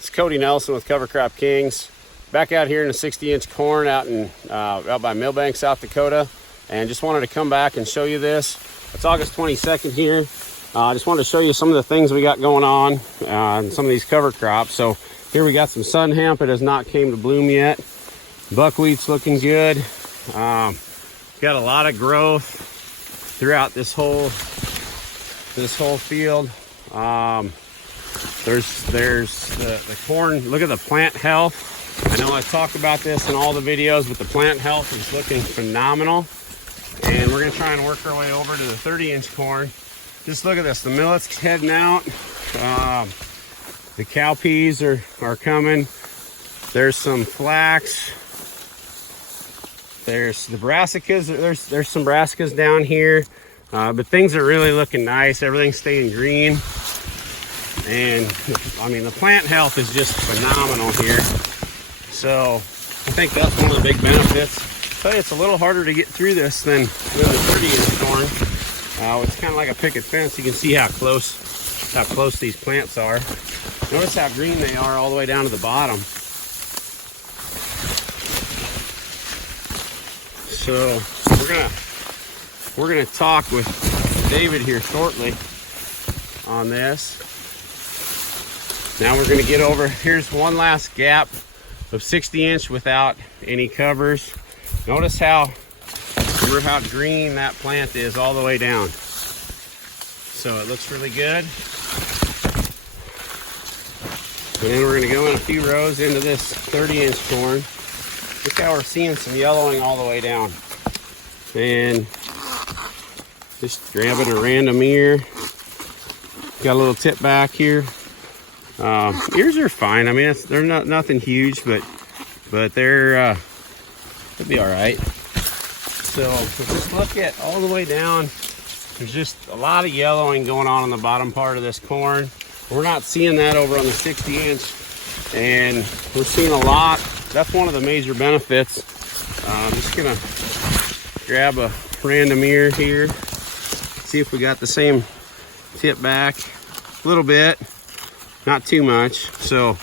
It's Cody Nelson with Cover Crop Kings. Back out here in the 60-inch corn out by Milbank, South Dakota. And just wanted to come back and show you this. It's August 22nd here. I just wanted to show you some of the things we got going on and some of these cover crops. So here we got some sun hemp. It has not came to bloom yet. Buckwheat's looking good. Got a lot of growth throughout this whole field. There's the corn. Look at the plant health. I know I talked about this in all the videos, but the plant health is looking phenomenal. And we're gonna try and work our way over to the 30-inch corn. Just look at this, the millet's heading out. The cowpeas are coming. There's some flax. There's the brassicas. There's some brassicas down here. But things are really looking nice. Everything's staying green. And I mean, the plant health is just phenomenal here. So I think that's one of the big benefits. I'll tell you, it's a little harder to get through this than the 30-inch corn. It's kind of like a picket fence. You can see how close these plants are. Notice how green they are all the way down to the bottom. So we're gonna talk with David here shortly on this. Now we're gonna get over. Here's one last gap of 60-inch without any covers. Notice how green that plant is all the way down. So it looks really good. And then we're gonna go in a few rows into this 30-inch corn. Look how we're seeing some yellowing all the way down. And just grabbing a random ear. Got a little tip back here. Ears are fine. I mean, they're nothing huge, but they'll be all right. So just look at all the way down. There's just a lot of yellowing going on the bottom part of this corn. We're not seeing that over on the 60-inch, and we're seeing a lot. That's one of the major benefits. I'm just gonna grab a random ear here, see if we got the same tip back. A little bit, not too much. So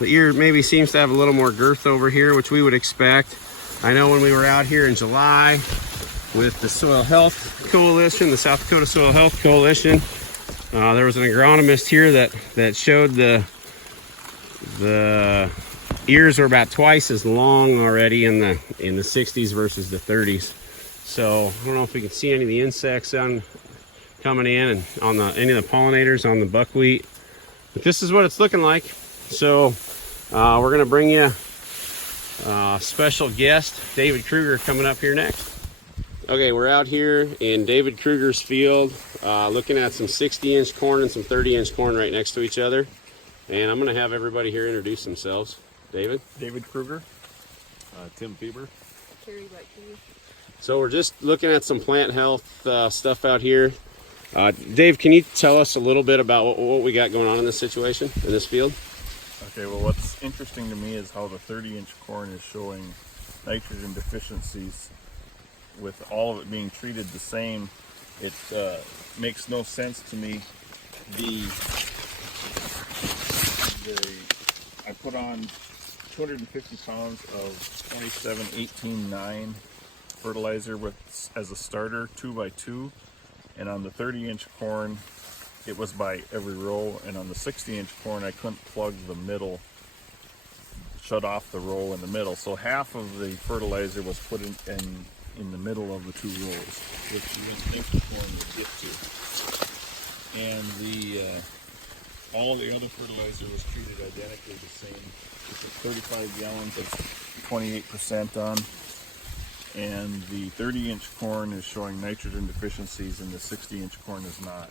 the ear maybe seems to have a little more girth over here, which we would expect. I know when we were out here in July with the Soil Health Coalition, the South Dakota Soil Health Coalition, there was an agronomist here that showed the ears are about twice as long already in the 60s versus the 30s. So I don't know if we can see any of the insects coming in and on any of the pollinators on the buckwheat. But this is what it's looking like. So we're gonna bring you a special guest, David Kruger, coming up here next. Okay, we're out here in David Kruger's field, looking at some 60-inch corn and some 30-inch corn right next to each other. And I'm gonna have everybody here introduce themselves. David? David Kruger. Tim Bieber. Carrie White. So we're just looking at some plant health stuff out here. Dave, can you tell us a little bit about what we got going on in this situation, in this field? Okay, well, what's interesting to me is how the 30-inch corn is showing nitrogen deficiencies with all of it being treated the same. It makes no sense to me. I put on 250 pounds of 27-18-9 fertilizer as a starter, 2x2, and on the 30-inch corn it was by every row, and on the 60-inch corn I couldn't plug the middle, shut off the row in the middle, so half of the fertilizer was put in the middle of the two rows, which you would think the corn would get to. And all the other fertilizer was treated identically the same. It's 35 gallons of 28% on, and the 30-inch corn is showing nitrogen deficiencies and the 60-inch corn is not.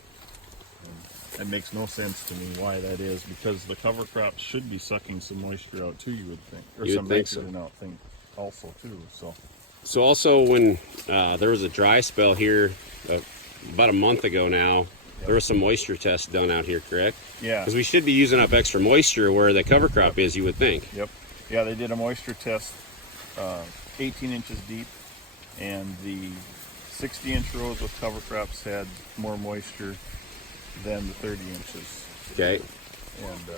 It makes no sense to me why that is, because the cover crops should be sucking some moisture out too, you would think, or some nitrogen out also too. So also when there was a dry spell here about a month ago now, there was some moisture tests done out here, correct? Yeah. Because we should be using up extra moisture where the cover crop is, you would think. Yep. Yeah, they did a moisture test 18 inches deep, and the 60-inch rows with cover crops had more moisture than the 30 inches. Okay. And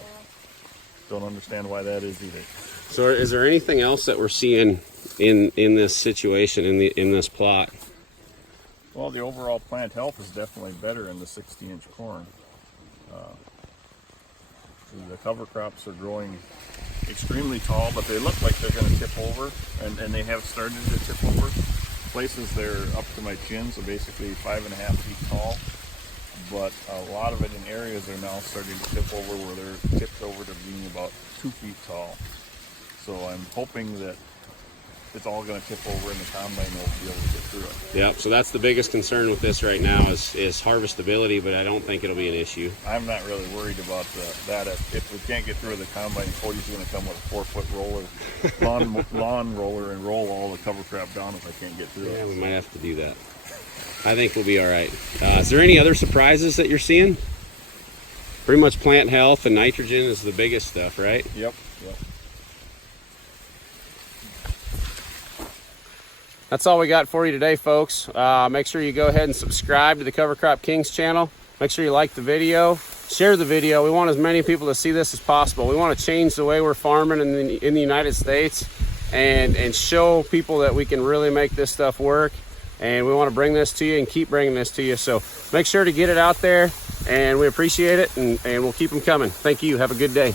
Don't understand why that is either. So is there anything else that we're seeing in this situation, in this plot? Well, the overall plant health is definitely better in the 60-inch corn. The cover crops are growing extremely tall, but they look like they're going to tip over, and they have started to tip over. Places they're up to my chin, so basically 5.5 feet tall. But a lot of it in areas are now starting to tip over where they're tipped over to being about 2 feet tall. So I'm hoping that it's all going to tip over and the combine will be able to get through it. Yep, so that's the biggest concern with this right now is harvestability, but I don't think it'll be an issue. I'm not really worried about that. If we can't get through the combine, Cody's going to come with a 4-foot roller, lawn roller, and roll all the cover crop down if I can't get through it. Yeah, we might have to do that. I think we'll be all right. Is there any other surprises that you're seeing? Pretty much plant health and nitrogen is the biggest stuff, right? Yep. That's all we got for you today, folks. Make sure you go ahead and subscribe to the Cover Crop Kings channel. Make sure you like the video, share the video. We want as many people to see this as possible. We want to change the way we're farming in the United States and show people that we can really make this stuff work. And we want to bring this to you and keep bringing this to you. So make sure to get it out there, and we appreciate it, and we'll keep them coming. Thank you. Have a good day.